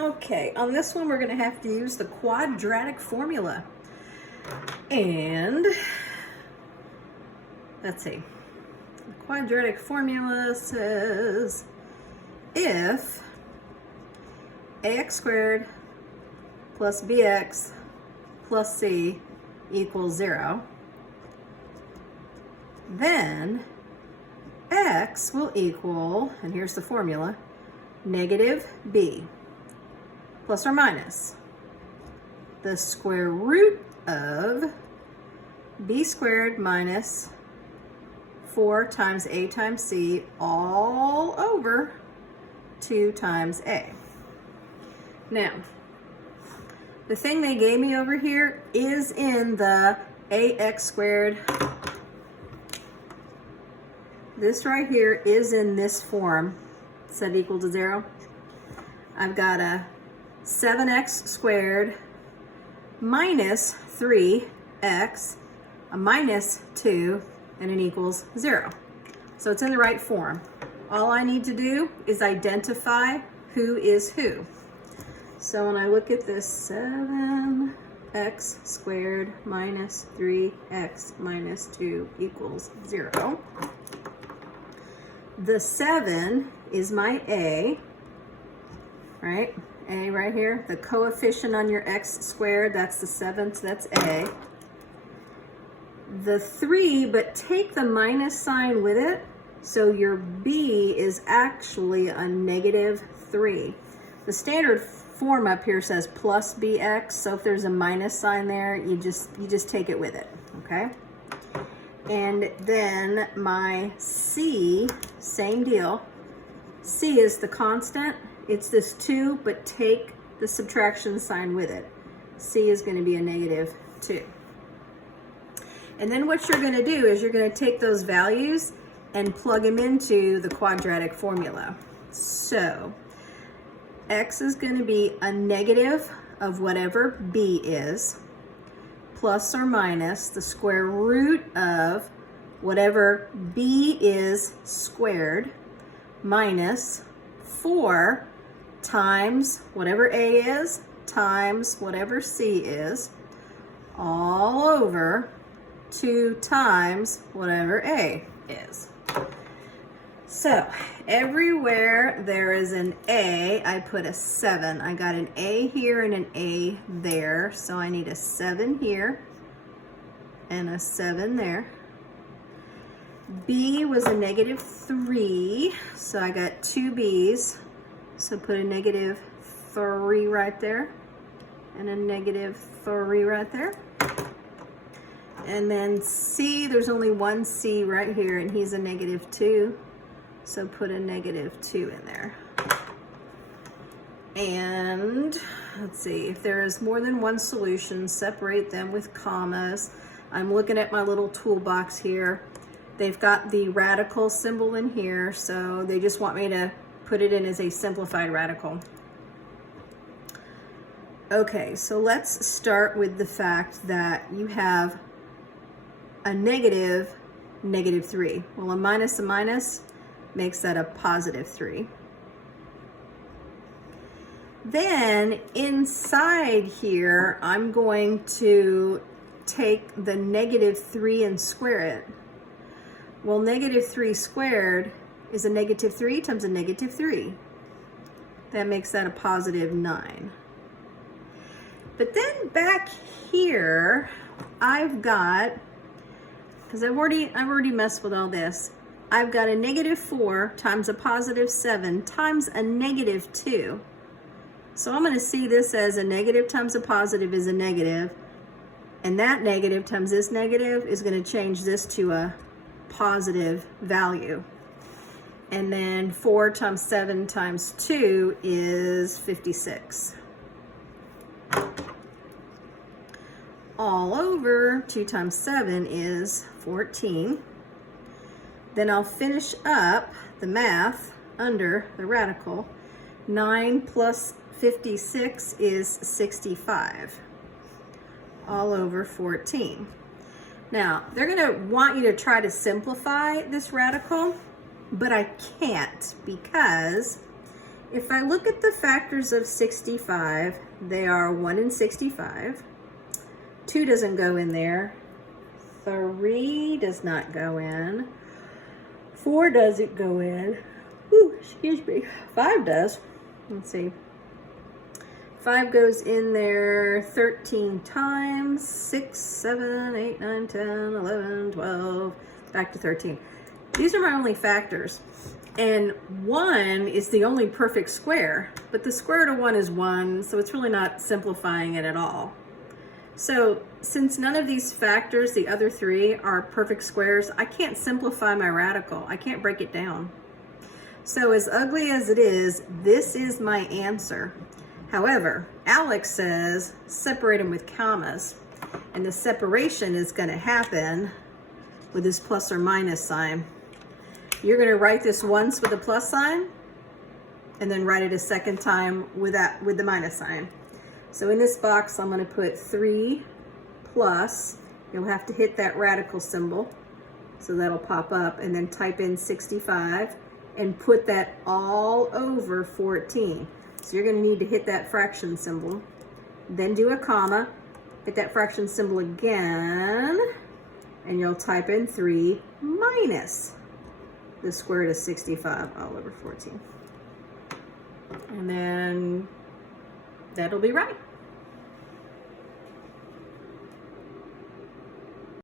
Okay, on this one we're going to have to use the quadratic formula. And let's see. The quadratic formula says if ax squared plus bx plus c equals 0, then x will equal, and here's the formula, negative b plus or minus the square root of b squared minus 4 times a times c all over 2 times a. Now, the thing they gave me over here is in the ax squared. This right here is in this form, set equal to 0. I've got a 7x squared minus 3x, a minus 2, and it equals 0. So it's in the right form. All I need to do is identify who is who. So when I look at this 7x squared minus 3x minus 2 equals 0, the 7 is my a, right? A right here. The coefficient on your x squared, that's the 7, so that's a. The 3, but take the minus sign with it, so your b is actually a negative 3. The standard form up here says plus bx, so if there's a minus sign there, you just take it with it, okay? And then my c, same deal. C is the constant. It's this 2, but take the subtraction sign with it. C is going to be a negative 2. And then what you're going to do is you're going to take those values and plug them into the quadratic formula. So x is going to be a negative of whatever b is, plus or minus the square root of whatever b is squared, minus 4 times whatever a is times whatever c is, all over 2 times whatever a is. So everywhere there is an a, I put a 7. I got an a here and an a there, so I need a 7 here and a 7 there. B was a negative 3, so I got 2 b's, so put a negative 3 right there and a negative 3 right there. And then C, there's only one C right here, and he's a negative 2, so put a negative 2 in there. And let's see, if there is more than one solution, separate them with commas. I'm looking at my little toolbox here. They've got the radical symbol in here, so they just want me to put it in as a simplified radical. Okay, so let's start with the fact that you have a negative 3. Well, a minus makes that a positive 3. Then inside here, I'm going to take the negative 3 and square it. Well, negative 3 squared is a negative 3 times a negative 3. That makes that a positive 9. But then back here, I've got, because I've already messed with all this, I've got a negative 4 times a positive 7 times a negative 2. So I'm going to see this as a negative times a positive is a negative, and that negative times this negative is going to change this to a positive value. And then 4 times 7 times 2 is 56. All over 2 times 7 is 14. Then I'll finish up the math under the radical. 9 plus 56 is 65. All over 14. Now, they're going to want you to try to simplify this radical, but I can't, because if I look at the factors of 65, they are 1 and 65. 2 doesn't go in there. 3 does not go in. 4 doesn't go in. Ooh, excuse me. 5 does. Let's see. 5 goes in there 13 times. 6, 7, 8, 9, 10, 11, 12. Back to 13. These are my only factors. And 1 is the only perfect square, but the square root of 1 is 1, so it's really not simplifying it at all. So since none of these factors, the other 3, are perfect squares, I can't simplify my radical. I can't break it down. So as ugly as it is, this is my answer. However, Alex says separate them with commas, and the separation is going to happen with this plus or minus sign. You're going to write this once with a plus sign, and then write it a second time with the minus sign. So in this box, I'm going to put 3 plus. You'll have to hit that radical symbol, so that'll pop up, and then type in 65, and put that all over 14. So you're going to need to hit that fraction symbol, then do a comma, hit that fraction symbol again, and you'll type in 3 minus the square root of 65 all over 14. And then that'll be right.